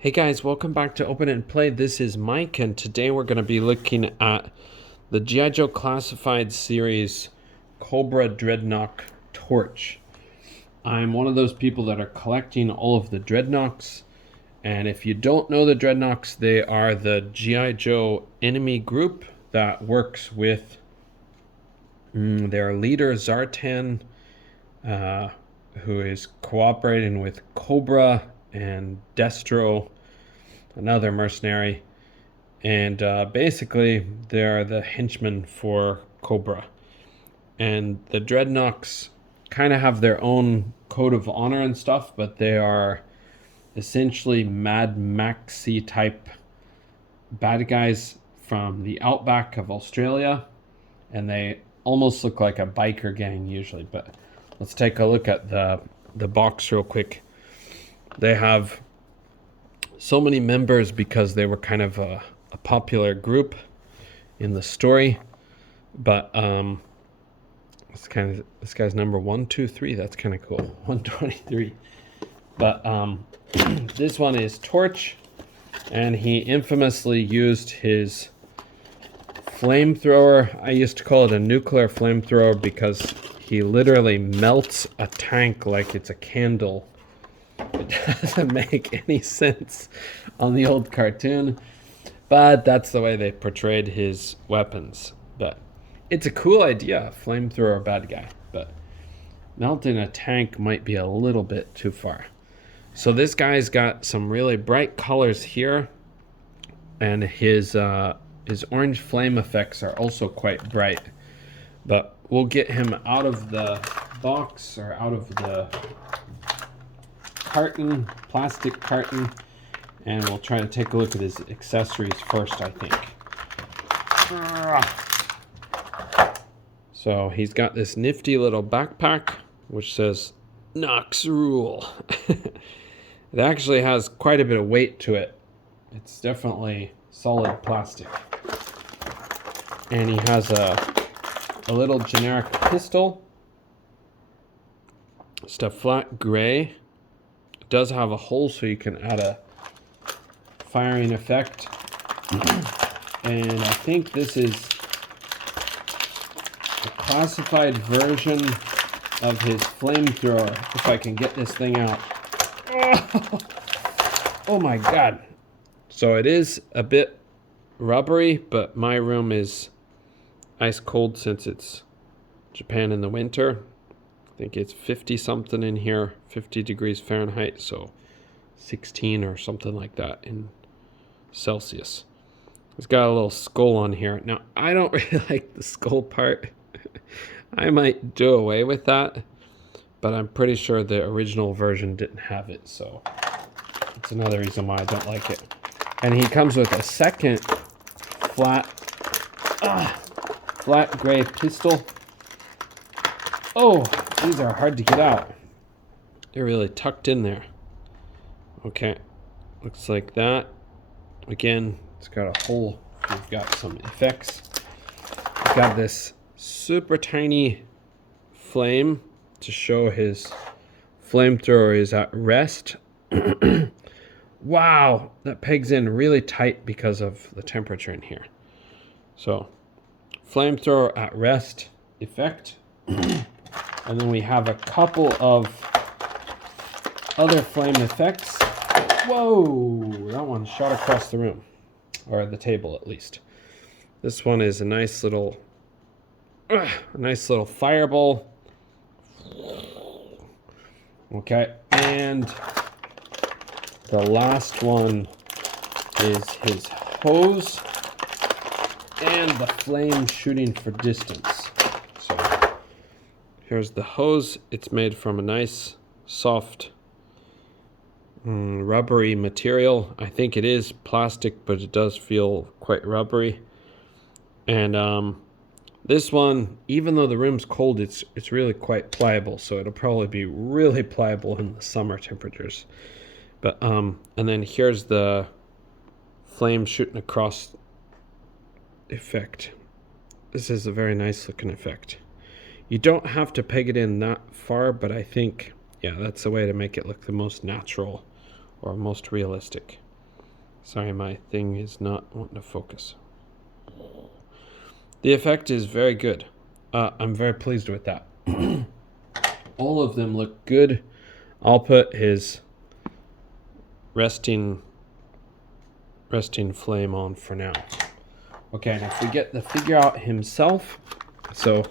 Hey guys, welcome back to Open It and Play. This is Mike, and today we're going to be looking at the G.I. Joe Classified series Cobra Dreadnok Torch. I'm one of those people that are collecting all of the Dreadnoks, and if you don't know the Dreadnoks, they are the G.I. Joe enemy group that works with their leader Zartan, who is cooperating with Cobra and Destro, another mercenary, and basically they're the henchmen for Cobra. And the Dreadnoks kind of have their own code of honor and stuff, but they are essentially Mad Maxy type bad guys from the outback of Australia, and they almost look like a biker gang usually. But let's take a look at the box real quick. They have so many members because they were kind of a popular group in the story. But this guy's number 123. That's kind of cool. 123. But this one is Torch, and he infamously used his flamethrower. I used to call it a nuclear flamethrower because he literally melts a tank like it's a candle. It doesn't make any sense on the old cartoon, but that's the way they portrayed his weapons. But it's a cool idea, flamethrower bad guy, but melting a tank might be a little bit too far. So this guy's got some really bright colors here, and his orange flame effects are also quite bright. But we'll get him out of the box, or out of the plastic carton, and we'll try to take a look at his accessories first, I think. So he's got this nifty little backpack which says Knox Rule. It actually has quite a bit of weight to it. It's definitely solid plastic. And he has a little generic pistol. Just a flat gray. It does have a hole so you can add a firing effect. And I think this is a classified version of his flamethrower, if I can get this thing out. Oh my god. So it is a bit rubbery, but my room is ice cold since it's Japan in the winter. I think it's 50 something in here, 50 degrees Fahrenheit, so 16 or something like that in Celsius. It's got a little skull on here. Now, I don't really like the skull part. I might do away with that, but I'm pretty sure the original version didn't have it, so it's another reason why I don't like it. And he comes with a second flat gray pistol. Oh, these are hard to get out. They're really tucked in there. Okay, looks like that. Again, it's got a hole. We've got some effects. We've got this super tiny flame to show his flamethrower is at rest. Wow, that pegs in really tight because of the temperature in here. So, flamethrower at rest effect. And then we have a couple of other flame effects. Whoa, that one shot across the room, or the table at least. This one is a nice little fireball. Okay, and the last one is his hose and the flame shooting for distance. So here's the hose. It's made from a nice soft rubbery material. I think it is plastic, but it does feel quite rubbery. And this one, even though the room's cold, it's really quite pliable, so it'll probably be really pliable in the summer temperatures. But and then here's the flame shooting across effect. This is a very nice looking effect. You don't have to peg it in that far, but I think, yeah, that's the way to make it look the most natural or most realistic. Sorry, my thing is not wanting to focus. The effect is very good. I'm very pleased with that. All of them look good. I'll put his resting flame on for now. Okay, and if we get the figure out himself, so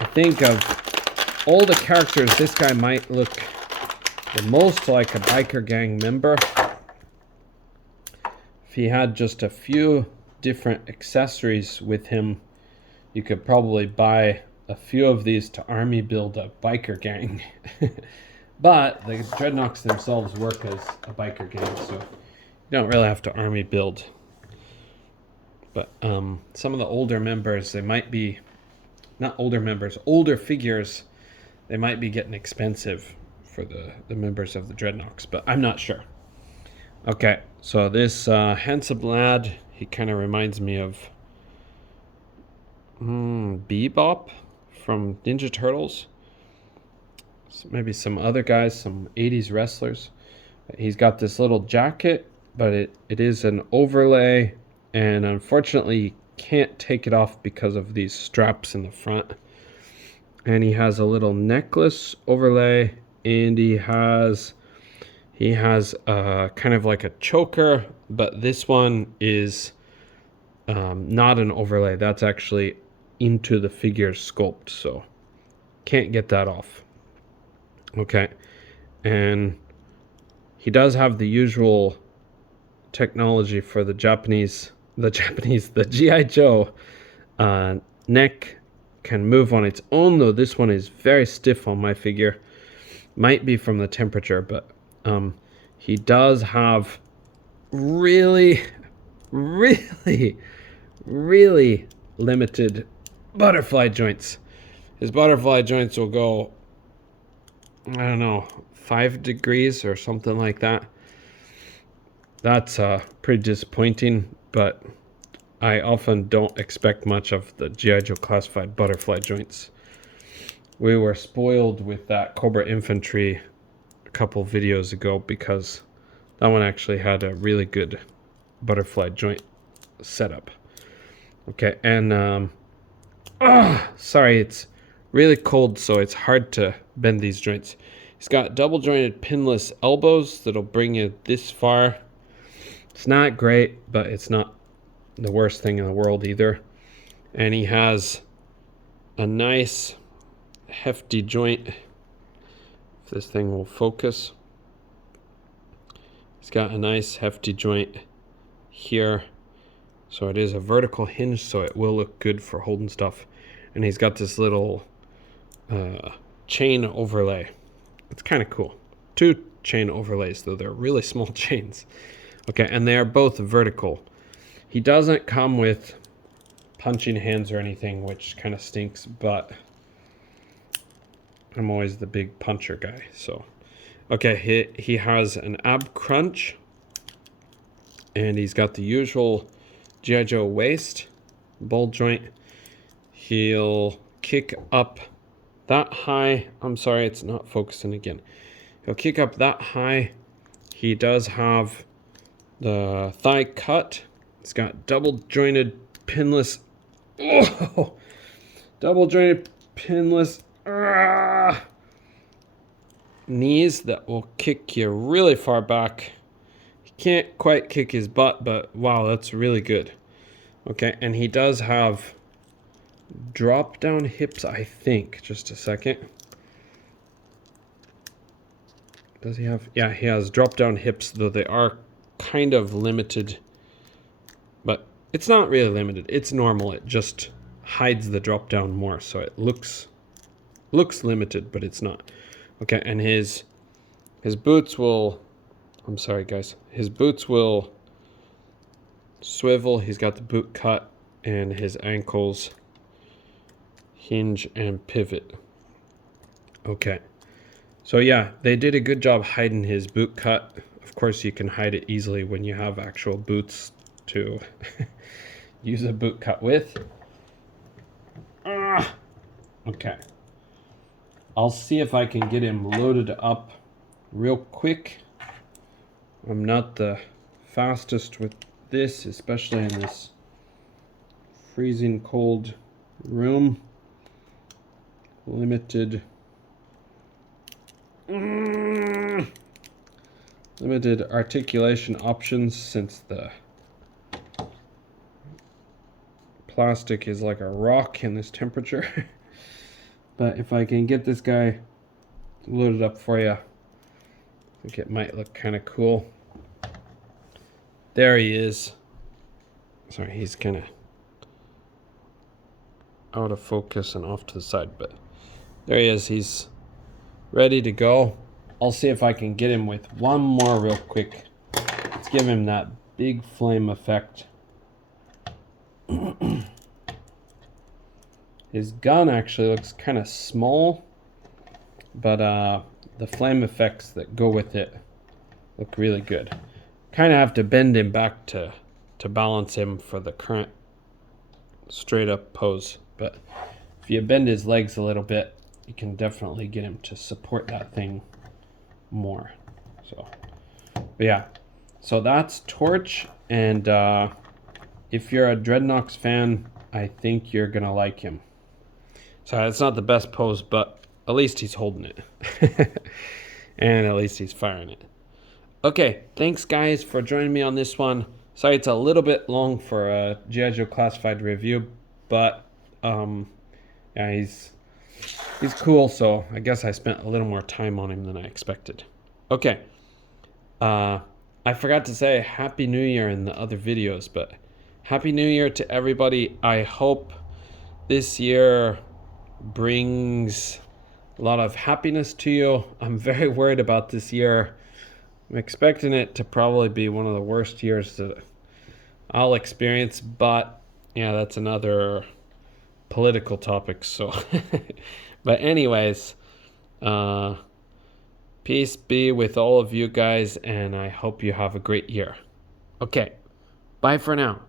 I think of all the characters, this guy might look the most like a biker gang member. If he had just a few different accessories with him, you could probably buy a few of these to army build a biker gang. But the Dreadnoks themselves work as a biker gang, so you don't really have to army build. But some of the older members, they might be, not older members, older figures, they might be getting expensive for the members of the Dreadnoks, but I'm not sure. Okay, so this handsome lad, he kind of reminds me of Bebop from Ninja Turtles. So maybe some other guys, some 80s wrestlers. He's got this little jacket, but it is an overlay, and unfortunately you can't take it off because of these straps in the front. And he has a little necklace overlay, and he has kind of like a choker, but this one is not an overlay. That's actually into the figure sculpt, so can't get that off. Okay, and he does have the usual technology for the G.I. Joe neck can move on its own, though this one is very stiff on my figure. Might be from the temperature, but he does have really limited butterfly joints. His butterfly joints will go, I don't know, 5 degrees or something like that. That's pretty disappointing, but I often don't expect much of the G.I. Joe classified butterfly joints. We were spoiled with that Cobra Infantry a couple videos ago because that one actually had a really good butterfly joint setup. Okay, and sorry, it's really cold, so it's hard to bend these joints. He's got double jointed pinless elbows that'll bring you this far. It's not great, but it's not the worst thing in the world either. And he has a nice hefty joint. If this thing will focus. He's got a nice hefty joint here. So it is a vertical hinge, so it will look good for holding stuff. And he's got this little chain overlay. It's kind of cool. 2 chain overlays, though they're really small chains. Okay, and they are both vertical. He doesn't come with punching hands or anything, which kind of stinks, but I'm always the big puncher guy, so. Okay, he has an ab crunch, and he's got the usual G.I. Joe waist, ball joint. He'll kick up that high. I'm sorry, it's not focusing again. He'll kick up that high. He does have the thigh cut. It's got double jointed pinless. Oh, double jointed pinless knees that will kick you really far back. He can't quite kick his butt, but wow, that's really good. Okay, and he does have drop down hips, I think. Just a second. Does he have? Yeah, he has drop down hips, though they are kind of limited. But it's not really limited. It's normal. It just hides the drop down more, so it looks limited, but it's not. Okay, and his boots will, I'm sorry guys, his boots will swivel. He's got the boot cut, and his ankles hinge and pivot. Okay, so yeah, they did a good job hiding his boot cut. Of course, you can hide it easily when you have actual boots to use a boot cut with. Okay. I'll see if I can get him loaded up real quick. I'm not the fastest with this, especially in this freezing cold room. Limited articulation options since the plastic is like a rock in this temperature. But if I can get this guy loaded up for you, I think it might look kind of cool. There he is. Sorry, he's kind of out of focus and off to the side, but there he is. He's ready to go. I'll see if I can get him with one more real quick. Let's give him that big flame effect. His gun actually looks kind of small, but the flame effects that go with it look really good. Kind of have to bend him back to balance him for the current straight up pose, but if you bend his legs a little bit, you can definitely get him to support that thing more. So, but yeah, so that's Torch, and if you're a Dreadnok fan, I think you're gonna like him. So it's not the best pose, but at least he's holding it. And at least he's firing it. Okay, thanks guys for joining me on this one. Sorry it's a little bit long for a G.I. Joe Classified review, but yeah, he's cool, so I guess I spent a little more time on him than I expected. Okay, I forgot to say Happy New Year in the other videos, but Happy New Year to everybody. I hope this year brings a lot of happiness to you. I'm very worried about this year. I'm expecting it to probably be one of the worst years that I'll experience, but yeah, that's another political topic, so but anyways, peace be with all of you guys, and I hope you have a great year. Okay, bye for now.